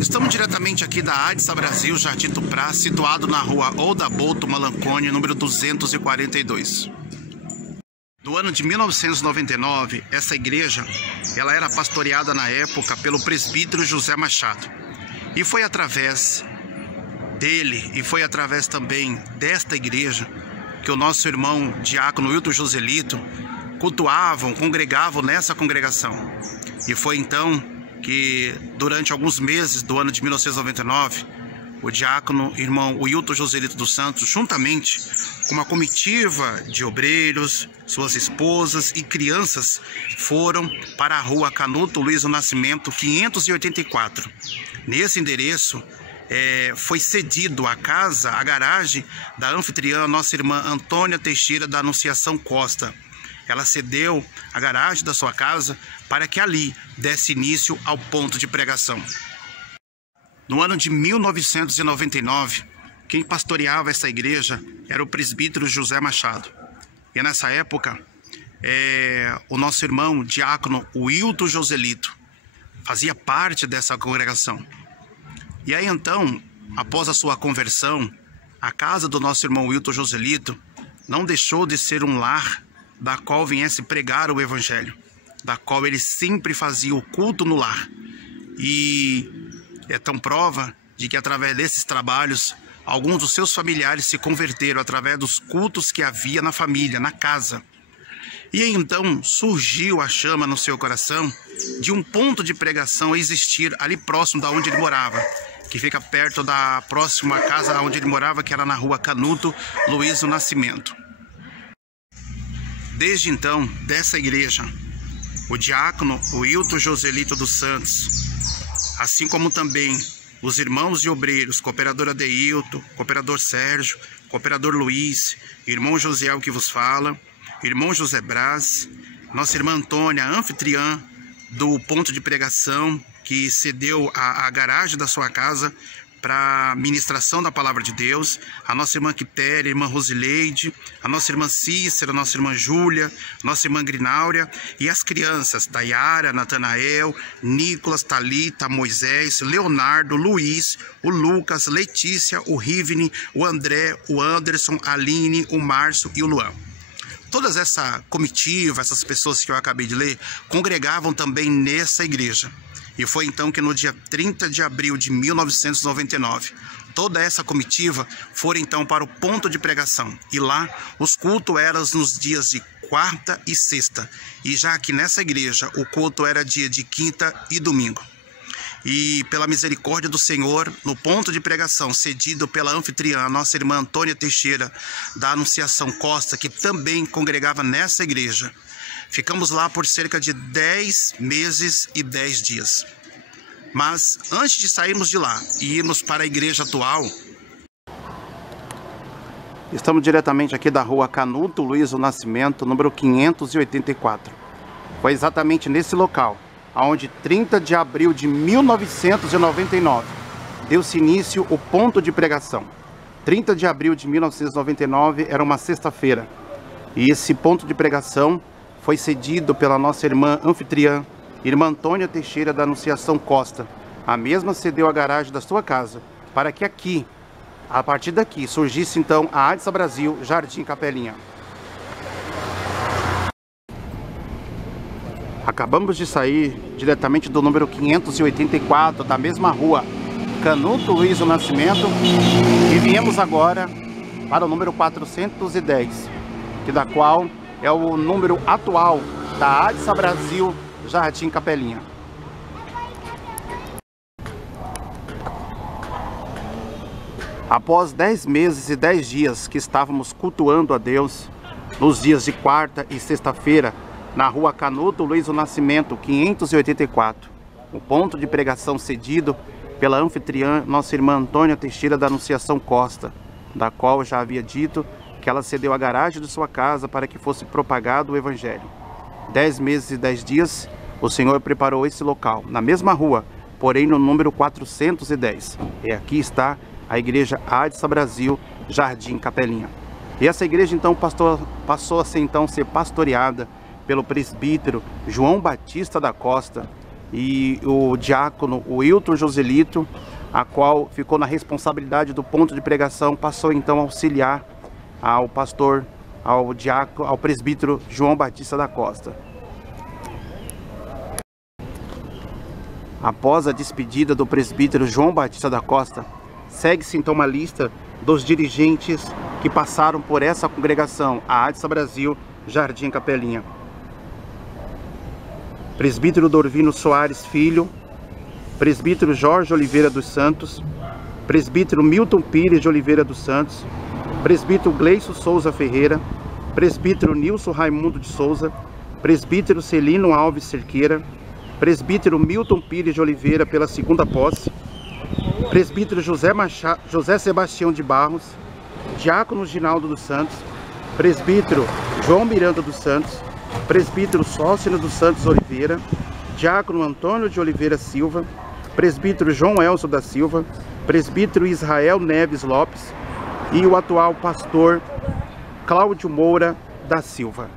Estamos diretamente aqui da ADSA Brasil, Jardim Tuprá, situado na rua Odaboto Malancone, número 242. No ano de 1999, essa igreja ela era pastoreada na época pelo presbítero José Machado. E foi através dele, e foi através também desta igreja, que o nosso irmão diácono Wilton Joselito congregavam nessa congregação. E foi então que durante alguns meses do ano de 1999, o diácono irmão Wilton Joselito dos Santos, juntamente com uma comitiva de obreiros, suas esposas e crianças, foram para a rua Canuto Luiz do Nascimento 584. Nesse endereço foi cedido a casa, a garagem da anfitriã, nossa irmã Antônia Teixeira da Anunciação Costa. Ela cedeu a garagem da sua casa para que ali desse início ao ponto de pregação. No ano de 1999, quem pastoreava essa igreja era o presbítero José Machado. E nessa época, o nosso irmão diácono Wilton Joselito fazia parte dessa congregação. E aí então, após a sua conversão, a casa do nosso irmão Wilton Joselito não deixou de ser um lar da qual viesse pregar o evangelho, da qual ele sempre fazia o culto no lar. E é tão prova de que através desses trabalhos, alguns dos seus familiares se converteram através dos cultos que havia na família, na casa. E então surgiu a chama no seu coração de um ponto de pregação a existir ali próximo da onde ele morava, que fica perto da próxima casa onde ele morava, que era na rua Canuto Luiz do Nascimento. Desde então, dessa igreja, o diácono Wilton Joselito dos Santos, assim como também os irmãos e obreiros, cooperador Adeilton, cooperador Sérgio, cooperador Luiz, irmão Josiel que vos fala, irmão José Braz, nossa irmã Antônia, anfitriã do ponto de pregação, que cedeu a garagem da sua casa para ministração da palavra de Deus, a nossa irmã Quitéria, a irmã Rosileide, a nossa irmã Cícera, a nossa irmã Júlia, nossa irmã Grináuria e as crianças Dayara, Natanael, Nicolas, Talita, Moisés, Leonardo, Luiz, o Lucas, Letícia, o Rivne, o André, o Anderson, a Aline, o Márcio e o Luan. Todas essa comitiva, essas pessoas que eu acabei de ler, congregavam também nessa igreja. E foi então que no dia 30 de abril de 1999, toda essa comitiva foi então para o ponto de pregação. E lá os cultos eram nos dias de quarta e sexta. E já aqui nessa igreja o culto era dia de quinta e domingo. E pela misericórdia do Senhor, no ponto de pregação cedido pela anfitriã, a nossa irmã Antônia Teixeira da Anunciação Costa, que também congregava nessa igreja, ficamos lá por cerca de 10 meses e 10 dias. Mas antes de sairmos de lá e irmos para a igreja atual, estamos diretamente aqui da rua Canuto Luiz do Nascimento, número 584. Foi exatamente nesse local, onde 30 de abril de 1999, deu-se início o ponto de pregação. 30 de abril de 1999 era uma sexta-feira. E esse ponto de pregação foi cedido pela nossa irmã anfitriã, irmã Antônia Teixeira da Anunciação Costa. A mesma cedeu a garagem da sua casa para que aqui, a partir daqui, surgisse então a ADSA Brasil, Jardim Capelinha. Acabamos de sair diretamente do número 584, da mesma rua Canuto Luiz do Nascimento, e viemos agora para o número 410, que da qual é o número atual da ADSA Brasil, Jardim Capelinha. Após 10 meses e 10 dias que estávamos cultuando a Deus, nos dias de quarta e sexta-feira, na rua Canuto Luiz do Nascimento, 584, o ponto de pregação cedido pela anfitriã, nossa irmã Antônia Teixeira da Anunciação Costa, da qual já havia dito que ela cedeu a garagem de sua casa para que fosse propagado o Evangelho. 10 meses e 10 dias, o Senhor preparou esse local, na mesma rua, porém no número 410. E aqui está a igreja ADSA Brasil, Jardim Capelinha. E essa igreja então passou a ser pastoreada pelo presbítero João Batista da Costa, e o diácono Wilton Joselito, a qual ficou na responsabilidade do ponto de pregação, passou então a auxiliar ao pastor, ao diácono, ao presbítero João Batista da Costa. Após a despedida do presbítero João Batista da Costa, segue-se então uma lista dos dirigentes que passaram por essa congregação, a ADSA Brasil, Jardim Capelinha. Presbítero Dorvino Soares Filho, presbítero Jorge Oliveira dos Santos, presbítero Milton Pires de Oliveira dos Santos, presbítero Gleison Souza Ferreira, presbítero Nilson Raimundo de Souza, presbítero Celino Alves Cerqueira, presbítero Milton Pires de Oliveira pela segunda posse, presbítero José Sebastião de Barros, diácono Ginaldo dos Santos, presbítero João Miranda dos Santos, presbítero Sócino dos Santos Oliveira, diácono Antônio de Oliveira Silva, presbítero João Elcio da Silva, presbítero Israel Neves Lopes e o atual pastor Cláudio Moura da Silva.